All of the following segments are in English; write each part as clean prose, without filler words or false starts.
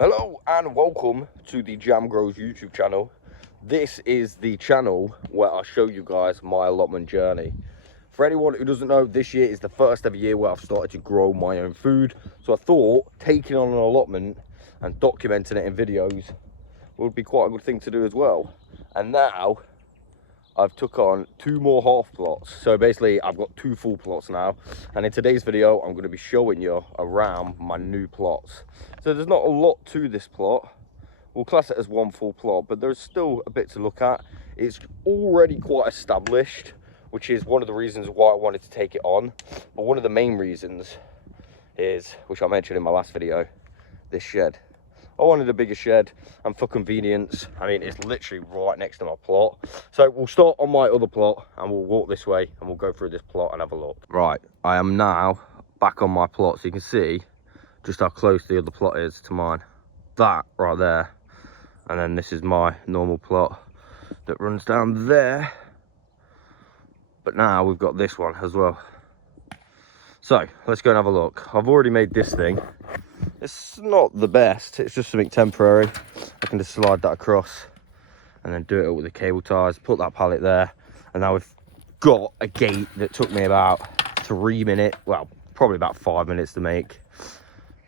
Hello and welcome to the JamGrows YouTube channel. This is the channel where I show you guys my allotment journey. For anyone who doesn't know, this year is the first ever year where I've started to grow my own food. So I thought taking on an allotment and documenting it in videos would be quite a good thing to do as well. And now I've took on 2 more half plots. So basically I've got 2 full plots now. And in today's video, I'm going to be showing you around my new plots. So there's not a lot to this plot. We'll class it as 1 full plot, but there's still a bit to look at. It's already quite established, which is one of the reasons why I wanted to take it on. But one of the main reasons is, which I mentioned in my last video, this shed. I wanted a bigger shed, and for convenience, I mean, it's literally right next to my plot. So we'll start on my other plot and we'll walk this way and we'll go through this plot and have a look. Right, I am now back on my plot, so you can see just how close the other plot is to mine. That right there. And then this is my normal plot that runs down there. But now we've got this one as well. So let's go and have a look. I've already made this thing. It's not the best, it's just something temporary. I can just slide that across and then do it with the cable ties, put that pallet there. And now we've got a gate that took me about 3 minutes, well, probably about 5 minutes to make.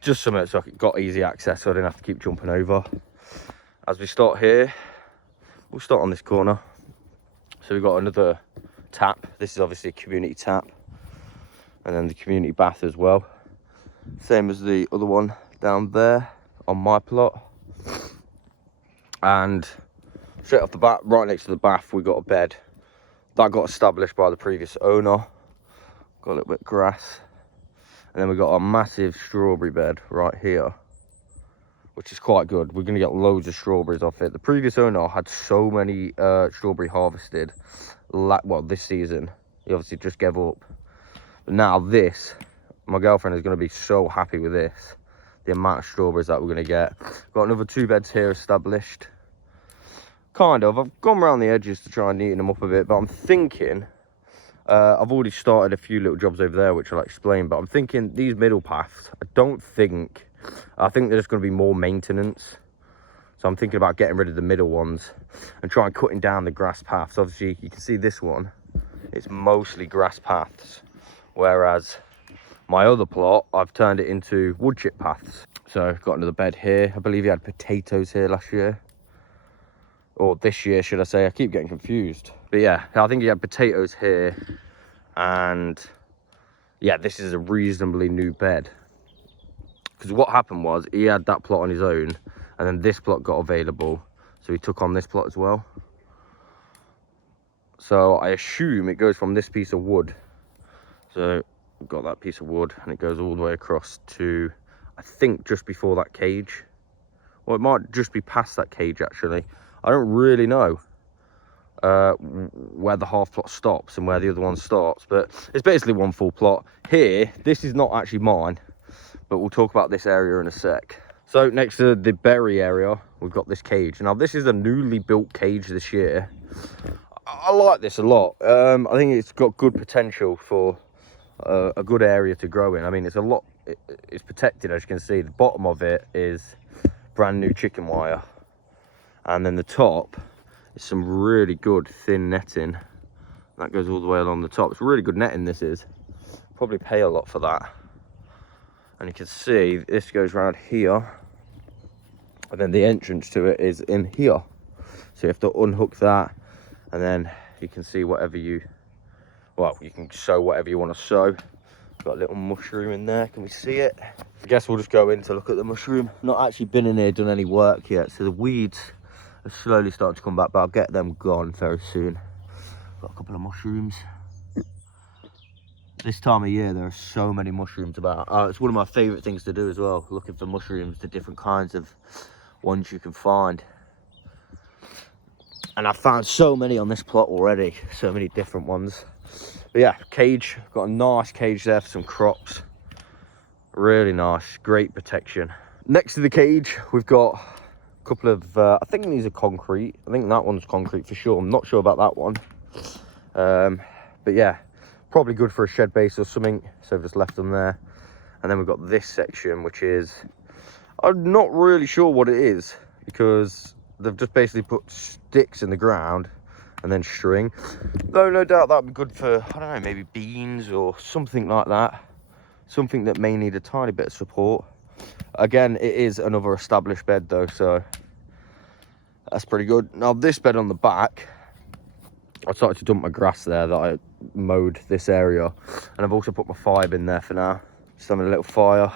Just so I got easy access so I didn't have to keep jumping over. As we start here, we'll start on this corner. So we've got another tap. This is obviously a community tap. And then the community bath as well. Same as the other one down there on my plot. And straight off the bat, right next to the bath, we got a bed. That got established by the previous owner. Got a little bit of grass. And then we got a massive strawberry bed right here, which is quite good. We're gonna get loads of strawberries off it. The previous owner had so many strawberry harvested, well, this season. He obviously just gave up. But now this, my girlfriend is gonna be so happy with this. The amount of strawberries that we're gonna get. Got another 2 beds here established. Kind of, I've gone around the edges to try and neaten them up a bit, but I'm thinking, I've already started a few little jobs over there, which I'll explain, but I'm thinking these middle paths, I think there's going to be more maintenance. So I'm thinking about getting rid of the middle ones and trying cutting down the grass paths. Obviously, you can see this one, it's mostly grass paths, whereas my other plot, I've turned it into wood chip paths. So I've got another bed here. I believe he had potatoes here last year. Or this year, should I say. I keep getting confused. But yeah, I think he had potatoes here. And yeah, this is a reasonably new bed. Because what happened was, he had that plot on his own. And then this plot got available. So he took on this plot as well. So I assume it goes from this piece of wood. So we've got that piece of wood. And it goes all the way across to, I think, just before that cage. Well, it might just be past that cage, actually. I don't really know where the half plot stops and where the other one starts, but it's basically 1 full plot. Here, this is not actually mine, but we'll talk about this area in a sec. So next to the berry area, we've got this cage. Now this is a newly built cage this year. I like this a lot. I think it's got good potential for a good area to grow in. I mean, it's protected, as you can see. The bottom of it is brand new chicken wire. And then the top is some really good thin netting. That goes all the way along the top. It's really good netting, this is. Probably pay a lot for that. And you can see this goes around here. And then the entrance to it is in here. So you have to unhook that. And then you can see whatever you can sow whatever you want to sow. Got a little mushroom in there, can we see it? I guess we'll just go in to look at the mushroom. Not actually been in here, done any work yet. So the weeds are slowly starting to come back, but I'll get them gone very soon. Got a couple of mushrooms. This time of year, there are so many mushrooms about. It's one of my favourite things to do as well, looking for mushrooms, the different kinds of ones you can find. And I've found so many on this plot already, so many different ones. But yeah, cage, got a nice cage there for some crops. Really nice, great protection. Next to the cage, we've got couple of I think these are concrete. I think that one's concrete for sure. I'm not sure about that one, but yeah, probably good for a shed base or something, so I've just left them there. And then we've got this section, which is, I'm not really sure what it is, because they've just basically put sticks in the ground and then string. Though no doubt that'd be good for, I don't know, maybe beans or something like that. Something that may need a tiny bit of support. Again, it is another established bed though, so that's pretty good. Now this bed on the back, I started to dump my grass there that I mowed this area, and I've also put my fibre in there for now. Just having a little fire,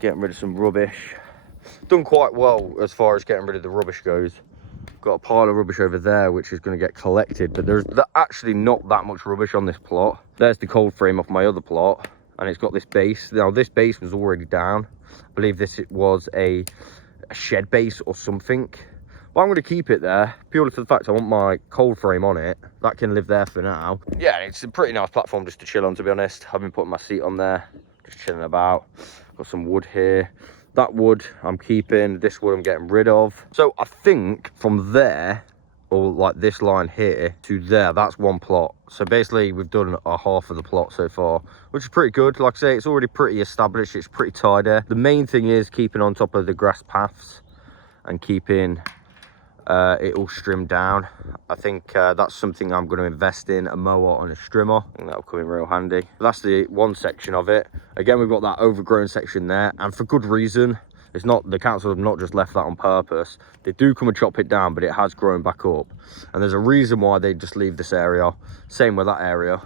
getting rid of some rubbish. Done quite well as far as getting rid of the rubbish goes. Got a pile of rubbish over there which is going to get collected, but there's actually not that much rubbish on this plot. There's the cold frame off my other plot, and it's got this base. Now this base was already down. I believe this was a shed base or something. But I'm going to keep it there purely for the fact I want my cold frame on it. That can live there for now. Yeah, it's a pretty nice platform just to chill on, to be honest. I've been putting my seat on there, just chilling about. Got some wood here. That wood I'm keeping, this wood I'm getting rid of. So I think from there, or like this line here to there, that's one plot. So basically we've done a half of the plot so far, which is pretty good. Like I say, it's already pretty established, it's pretty tidy. The main thing is keeping on top of the grass paths and keeping it all trimmed down. I think that's something I'm going to invest in, a mower and a strimmer. I think that'll come in real handy. But that's the one section of it. Again, we've got that overgrown section there, and for good reason. It's not, the council have not just left that on purpose. They do come and chop it down, but it has grown back up. And there's a reason why they just leave this area. Same with that area.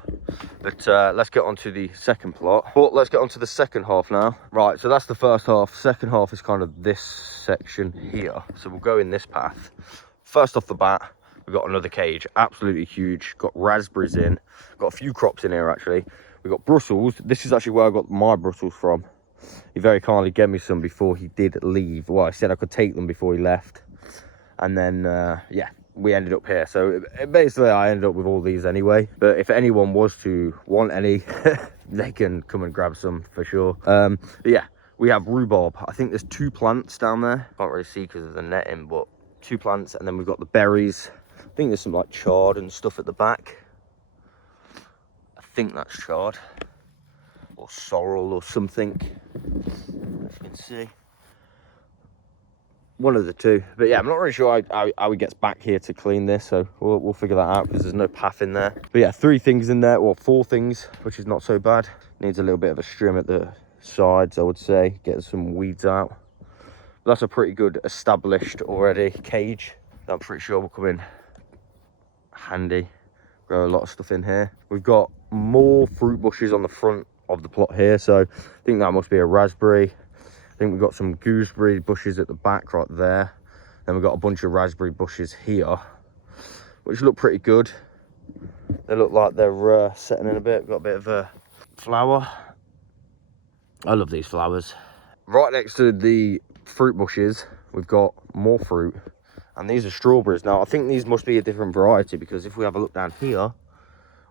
But let's get on to the second plot. But let's get on to the second half now. Right, so that's the first half. Second half is kind of this section here. So we'll go in this path. First off the bat, we've got another cage. Absolutely huge. Got raspberries in. Got a few crops in here, actually. We've got Brussels. This is actually where I got my Brussels from. He very kindly gave me some before he did leave. Well, I said I could take them before he left. And then, yeah, we ended up here. So basically, I ended up with all these anyway. But if anyone was to want any, they can come and grab some for sure. But yeah, we have rhubarb. I think there's 2 plants down there. Can't really see because of the netting, but 2 plants. And then we've got the berries. I think there's some like chard and stuff at the back. I think that's chard. Or sorrel or something, as you can see, one of the two. But yeah, I'm not really sure how he gets back here to clean this, so we'll figure that out because there's no path in there. But yeah, 3 things in there, or 4 things, which is not so bad. Needs a little bit of a trim at the sides, I would say, get some weeds out. But that's a pretty good established already cage that I'm pretty sure will come in handy. Grow a lot of stuff in here. We've got more fruit bushes on the front of the plot here, so I think that must be a raspberry. I think we've got some gooseberry bushes at the back right there. Then we've got a bunch of raspberry bushes here, which look pretty good. They look like they're setting in a bit. We've got a bit of a flower. I love these flowers. Right next to the fruit bushes, we've got more fruit, and these are strawberries. Now I think these must be a different variety, because if we have a look down here,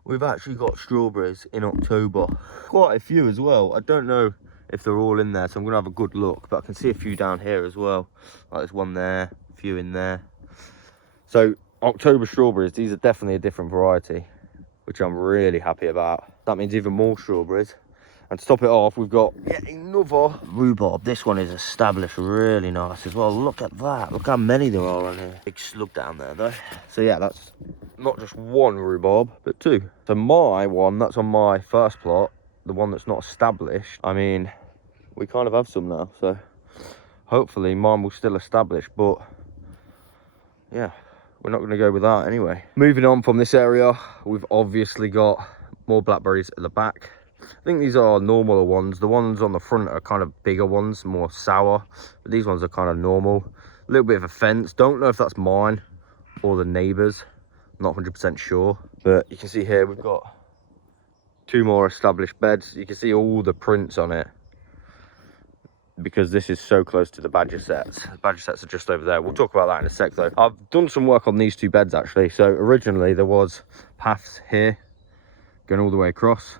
we've actually got strawberries in October. Quite a few as well. I don't know if they're all in there, so I'm going to have a good look. But I can see a few down here as well. Like there's one there, a few in there. So October strawberries, these are definitely a different variety, which I'm really happy about. That means even more strawberries. And to top it off, we've got yet another rhubarb. This one is established really nice as well. Look at that. Look how many there are on here. Big slug down there though. So yeah, that's not just 1 rhubarb, but 2. So my one, that's on my first plot, the one that's not established. I mean, we kind of have some now, so hopefully mine will still establish, but yeah, we're not going to go with that anyway. Moving on from this area, we've obviously got more blackberries at the back. I think these are normal ones. The ones on the front are kind of bigger ones, more sour, but these ones are kind of normal. A little bit of a fence. Don't know if that's mine or the neighbours. Not 100% sure, but you can see here we've got 2 more established beds. You can see all the prints on it because this is so close to the badger sets. The badger sets are just over there. We'll talk about that in a sec though. I've done some work on these 2 beds actually. So originally there was paths here going all the way across.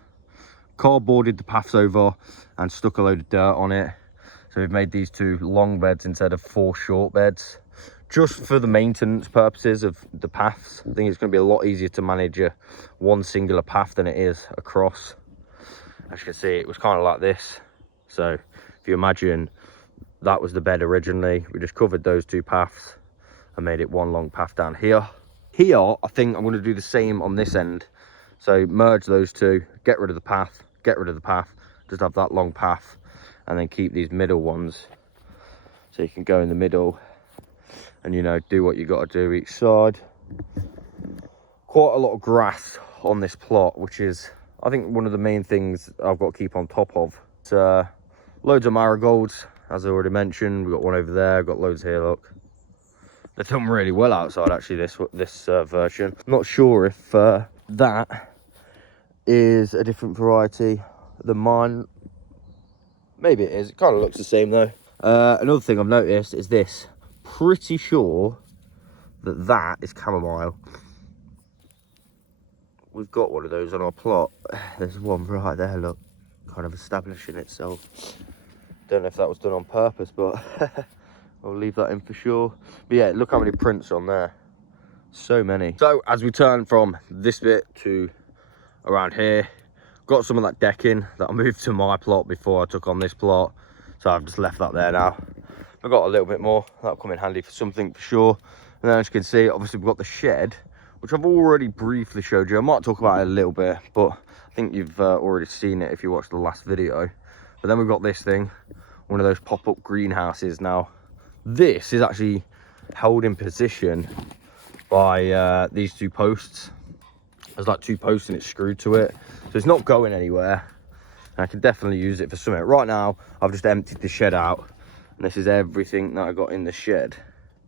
Cardboarded the paths over and stuck a load of dirt on it. So we've made these 2 long beds instead of 4 short beds, just for the maintenance purposes of the paths. I think it's going to be a lot easier to manage one singular path than it is across. As you can see, it was kind of like this. So if you imagine that was the bed originally. We just covered those two paths and made it one long path down here. Here, I think I'm going to do the same on this end. So merge those two, get rid of the path, just have that long path, and then keep these middle ones. So you can go in the middle and, you know, do what you got to do each side. Quite a lot of grass on this plot, which is, I think, one of the main things I've got to keep on top of. It's, loads of marigolds, as I already mentioned. We've got one over there, got loads here, look. They've done really well outside, actually, this version. I'm not sure if that is a different variety than mine. Maybe it is. It kind of looks the same, though. Another thing I've noticed is this. Pretty sure that that is chamomile. We've got one of those on our plot. There's one right there, look, kind of establishing itself. Don't know if that was done on purpose, but I'll leave that in for sure. But yeah, look how many prints on there. So many. So as we turn from this bit to around here, got some of that decking that I moved to my plot before I took on this plot. So I've just left that there now. I've got a little bit more. That'll come in handy for something for sure. And then as you can see, obviously we've got the shed, which I've already briefly showed you. I might talk about it a little bit, but I think you've already seen it if you watched the last video. But then we've got this thing, one of those pop-up greenhouses. Now, this is actually held in position by these two posts. There's like two posts and it's screwed to it. So it's not going anywhere. And I can definitely use it for something. Right now, I've just emptied the shed out. And this is everything that I got in the shed.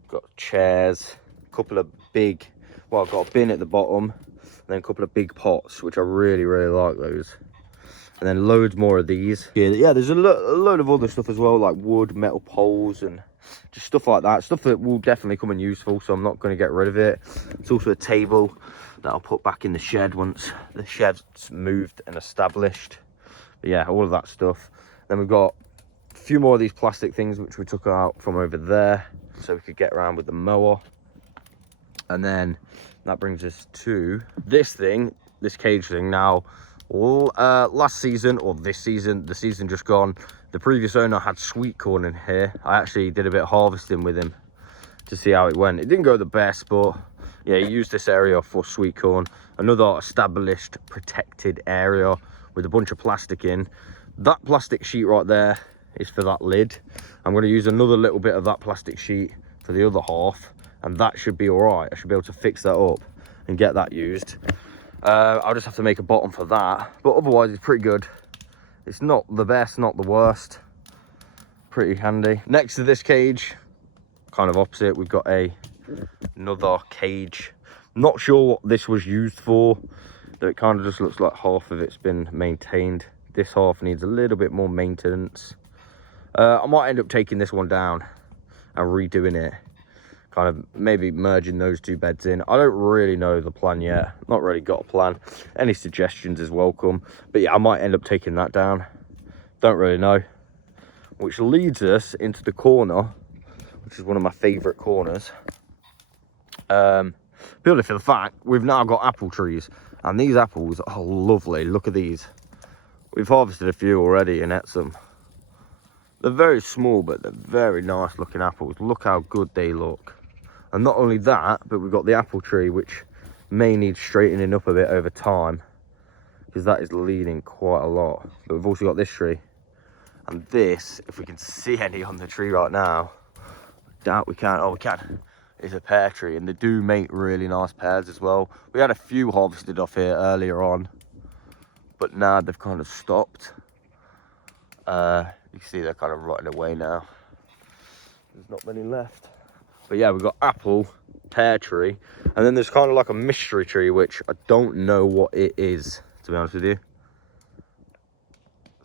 Got chairs, a couple of big, well, I've got a bin at the bottom, and then a couple of big pots, which I really, really like those. And then loads more of these. Yeah, there's a load of other stuff as well, like wood, metal poles, and just stuff like that. Stuff that will definitely come in useful, so I'm not going to get rid of it. It's also a table that I'll put back in the shed once the shed's moved and established. But yeah, all of that stuff. Then we've got a few more of these plastic things which we took out from over there so we could get around with the mower. And then that brings us to this thing, this cage thing. Now, last season, or this season, the season just gone, the previous owner had sweet corn in here. I actually did a bit of harvesting with him to see how it went. It didn't go the best, but yeah, he used this area for sweet corn. Another established, protected area with a bunch of plastic in. That plastic sheet right there is for that lid. I'm going to use another little bit of that plastic sheet for the other half, and that should be all right. I should be able to fix that up and get that used. I'll just have to make a bottom for that, but otherwise it's pretty good. It's not the best, not the worst. Pretty handy. Next to this cage, kind of opposite, we've got another cage. Not sure what this was used for, though it kind of just looks like half of it's been maintained. This half needs a little bit more maintenance. I might end up taking this one down and redoing it, kind of maybe merging those two beds in. I don't really know the plan yet. Not really got a plan. Any suggestions is welcome, but yeah, I might end up taking that down. Don't really know. Which leads us into the corner, which is one of my favorite corners. Purely for the fact we've now got apple trees, and these apples are lovely. Look at these. We've harvested a few already and ate some. They're very small, but they're very nice looking apples. Look how good they look. And not only that, but we've got the apple tree, which may need straightening up a bit over time, because that is leaning quite a lot. But we've also got this tree. And this, if we can see any on the tree right now, I doubt we can. Oh, we can. It's a pear tree, and they do make really nice pears as well. We had a few harvested off here earlier on, but now they've kind of stopped. You can see they're kind of rotting away now. There's not many left. But yeah, we've got apple, pear tree, and then there's kind of like a mystery tree, which I don't know what it is, to be honest with you.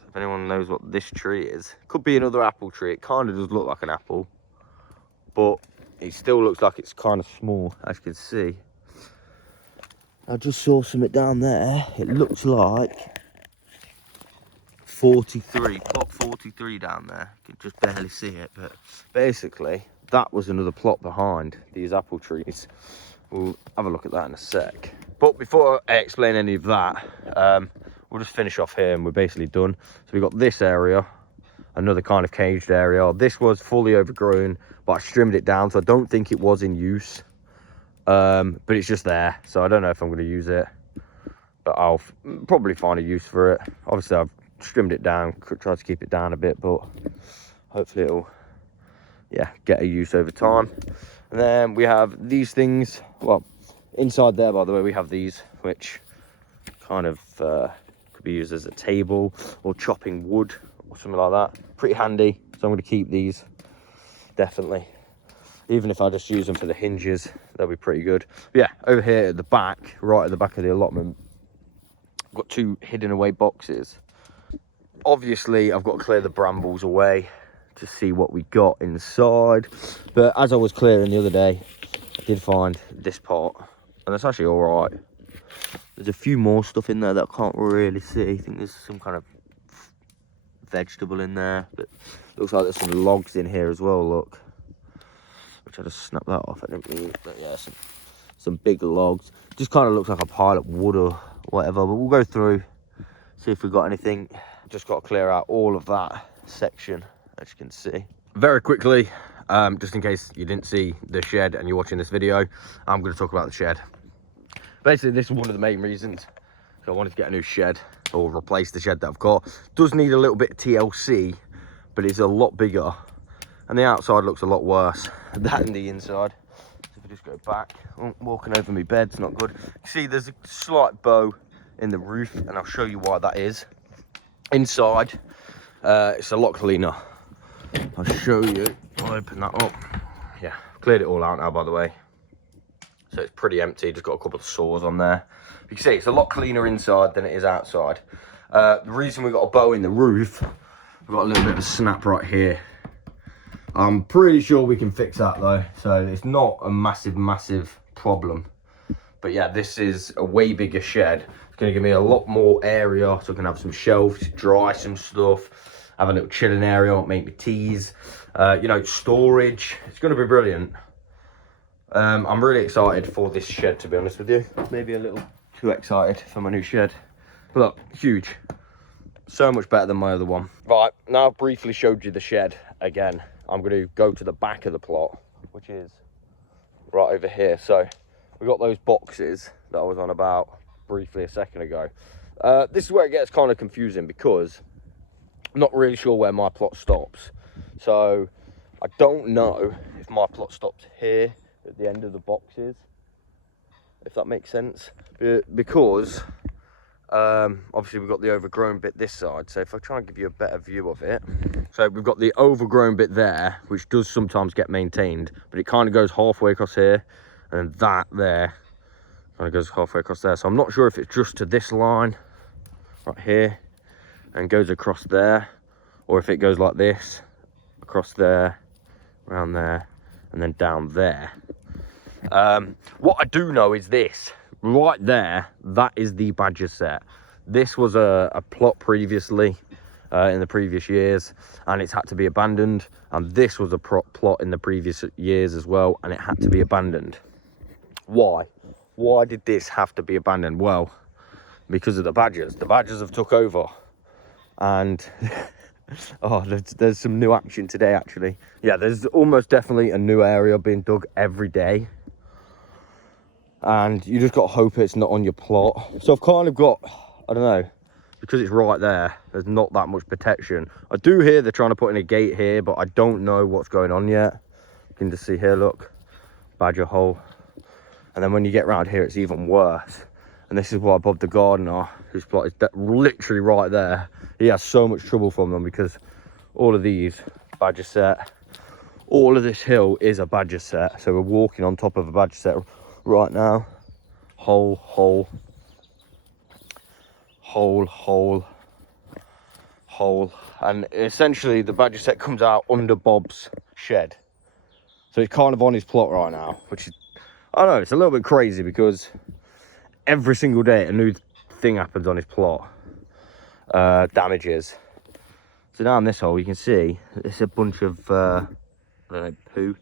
So if anyone knows what this tree is, could be another apple tree. It kind of does look like an apple, but it still looks like it's kind of small, as you can see. I just saw something down there. It looks like 43, plot 43 down there. You can just barely see it, but basically that was another plot behind these apple trees. We'll have a look at that in a sec. But before I explain any of that, we'll just finish off here and we're basically done. So we've got this area, another kind of caged area. This was fully overgrown, but I trimmed it down, so I don't think it was in use. But it's just there, so I don't know if I'm going to use it, but I'll probably find a use for it. Obviously I've trimmed it down, tried to keep it down a bit, but hopefully it'll, yeah, get a use over time. And then we have these things. Well, inside there, by the way, we have these, which kind of could be used as a table or chopping wood or something like that. Pretty handy, so I'm going to keep these, definitely. Even if I just use them for the hinges, they'll be pretty good. But yeah, over here at the back, right at the back of the allotment, I've got 2 hidden away boxes. Obviously, I've got to clear the brambles away to see what we got inside. But as I was clearing the other day, I did find this pot, and it's actually all right. There's a few more stuff in there that I can't really see. I think there's some kind of vegetable in there, but looks like there's some logs in here as well, look. Which I just snapped that off, I didn't mean, but yeah, some big logs. Just kind of looks like a pile of wood or whatever, but we'll go through, see if we've got anything. Just got to clear out all of that section, as you can see. Very quickly, just in case you didn't see the shed and you're watching this video, I'm going to talk about the shed. Basically, this is one of the main reasons. So I wanted to get a new shed, or replace the shed that I've got. Does need a little bit of TLC, but it's a lot bigger. And the outside looks a lot worse than the inside. So if I just go back, oh, walking over my bed's not good. See, there's a slight bow in the roof, and I'll show you why that is. Inside, it's a lot cleaner. I'll show you. I'll open that up. Yeah, cleared it all out now, by the way. So it's pretty empty, just got a couple of saws on there. You can see it's a lot cleaner inside than it is outside. The reason we got a bow in the roof, we've got a little bit of a snap right here. I'm pretty sure we can fix that though, so it's not a massive problem. But yeah, this is a way bigger shed. It's going to give me a lot more area, so I can have some shelves, dry some stuff, have a little chilling area, make me teas, you know, storage. It's going to be brilliant. I'm really excited for this shed, to be honest with you. Maybe a little too excited for my new shed. Look, huge. So much better than my other one. Right, now I've briefly showed you the shed again. I'm going to go to the back of the plot, which is right over here. So we've got those boxes that I was on about briefly a second ago. This is where it gets kind of confusing, because I'm not really sure where my plot stops. So I don't know if my plot stops here at the end of the boxes, if that makes sense, because obviously we've got the overgrown bit this side. So if I try and give you a better view of it, so we've got the overgrown bit there, which does sometimes get maintained, but it kind of goes halfway across here, and that there kind of goes halfway across there. So I'm not sure if it's just to this line right here and goes across there, or if it goes like this across there, around there, and then down there. What I do know is this right there, that is the badger set. This was a plot previously in the previous years, and it's had to be abandoned, and this was a plot in the previous years as well, and it had to be abandoned. Why did this have to be abandoned? Well, because of the badgers have took over, and oh, there's some new action today, actually. Yeah, there's almost definitely a new area being dug every day, and you just got to hope it's not on your plot. So I've kind of got, I don't know, because it's right there, there's not that much protection. I do hear they're trying to put in a gate here, but I don't know what's going on yet. You can just see here, look, badger hole. And then when you get around here, it's even worse. And this is why Bob the gardener, whose plot is literally right there, he has so much trouble from them, because all of these badger set, all of this hill is a badger set. So we're walking on top of a badger set right now. Hole, and essentially the badger set comes out under Bob's shed, so it's kind of on his plot right now, which is, I don't know, it's a little bit crazy, because every single day a new thing happens on his plot, damages. So down this hole you can see it's a bunch of I don't know, poo.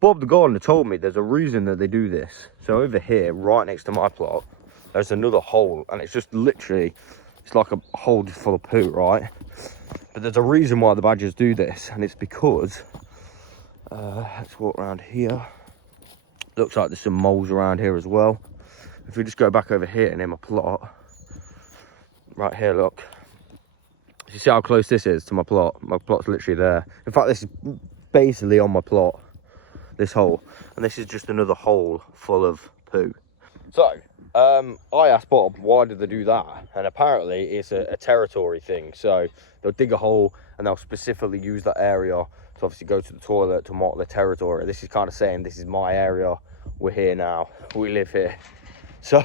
Bob the gardener told me there's a reason that they do this. So over here, right next to my plot, there's another hole, and it's just literally it's like a hole just full of poo, right? But there's a reason why the badgers do this, and it's because let's walk around here. Looks like there's some moles around here as well. If we just go back over here and in my plot, right here, look. You see how close this is to my plot? My plot's literally there. In fact, this is basically on my plot, this hole. And this is just another hole full of poo. So, I asked Bob, why did they do that? And apparently it's a territory thing. So they'll dig a hole and they'll specifically use that area to obviously go to the toilet to mark the territory. This is kind of saying, this is my area. We're here now. We live here. So,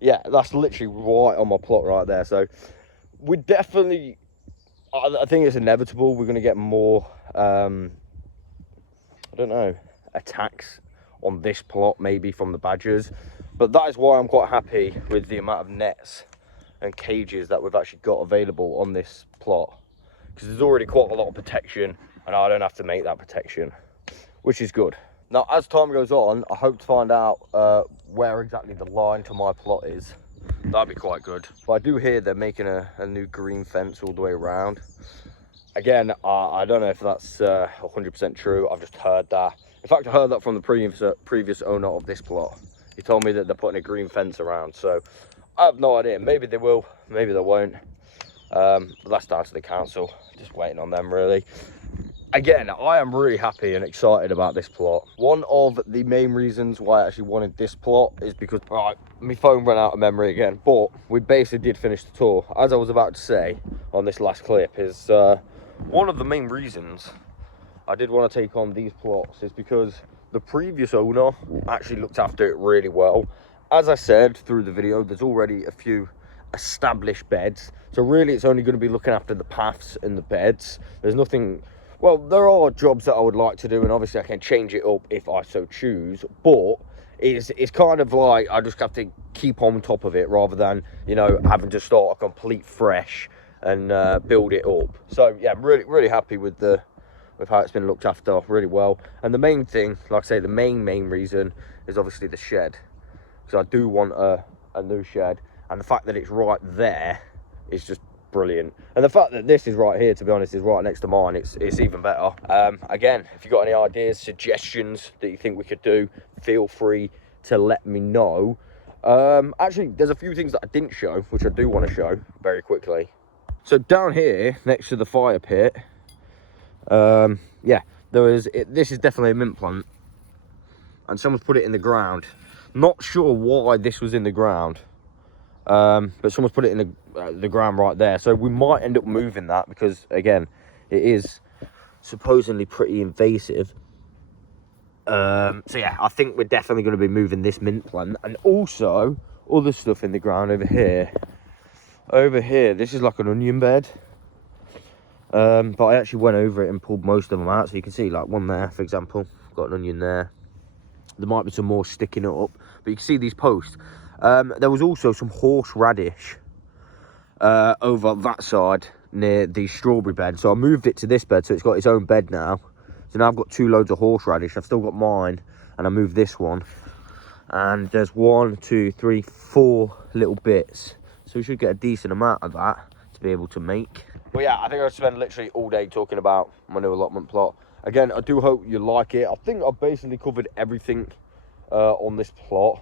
yeah, that's literally right on my plot right there. So we definitely, I think it's inevitable. We're going to get more, I don't know, attacks on this plot, maybe from the badgers. But that is why I'm quite happy with the amount of nets and cages that we've actually got available on this plot, because there's already quite a lot of protection and I don't have to make that protection, which is good. Now, as time goes on, I hope to find out where exactly the line to my plot is. That'd be quite good. But I do hear they're making a new green fence all the way around. Again, I don't know if that's 100% true. I've just heard that. In fact, I heard that from the previous owner of this plot. He told me that they're putting a green fence around. So I have no idea. Maybe they will, maybe they won't. But that's down to the council. Just waiting on them, really. Again, I am really happy and excited about this plot. One of the main reasons why I actually wanted this plot is because, right, my phone ran out of memory again, but we basically did finish the tour. As I was about to say on this last clip, is one of the main reasons I did want to take on these plots is because the previous owner actually looked after it really well. As I said through the video, there's already a few established beds. So really it's only going to be looking after the paths and the beds. There's nothing... Well, there are jobs that I would like to do, and obviously I can change it up if I so choose, but it's kind of like I just have to keep on top of it rather than, you know, having to start a complete fresh and build it up. So yeah, I'm really happy with how it's been looked after really well. And the main thing, like I say, the main reason is obviously the shed, because I do want a new shed, and the fact that it's right there is just brilliant. And the fact that this is right here, to be honest, is right next to mine, it's even better. Again, if you've got any ideas, suggestions that you think we could do, feel free to let me know. Actually, there's a few things that I didn't show, which I do want to show very quickly. So down here next to the fire pit, yeah, this is definitely a mint plant, and someone's put it in the ground. Not sure why this was in the ground, but someone's put it in the ground right there. So we might end up moving that, because again, it is supposedly pretty invasive. So yeah, I think we're definitely going to be moving this mint plant, and also other stuff in the ground over here. Over here, this is like an onion bed. But I actually went over it and pulled most of them out, so you can see like one there, for example, got an onion there. There might be some more sticking up, but you can see these posts. There was also some horseradish over that side near the strawberry bed, so I moved it to this bed, so it's got its own bed now. So now I've got 2 loads of horseradish. I've still got mine, and I moved this one, and there's 1, 2, 3, 4 little bits, so we should get a decent amount of that to be able to make. Well, yeah, I think I'll spend literally all day talking about my new allotment plot. Again, I do hope you like it. I think I've basically covered everything on this plot,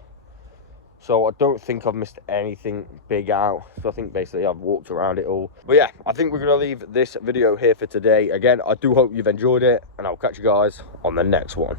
so I don't think I've missed anything big out. So I think basically I've walked around it all. But yeah, I think we're going to leave this video here for today. Again, I do hope you've enjoyed it, and I'll catch you guys on the next one.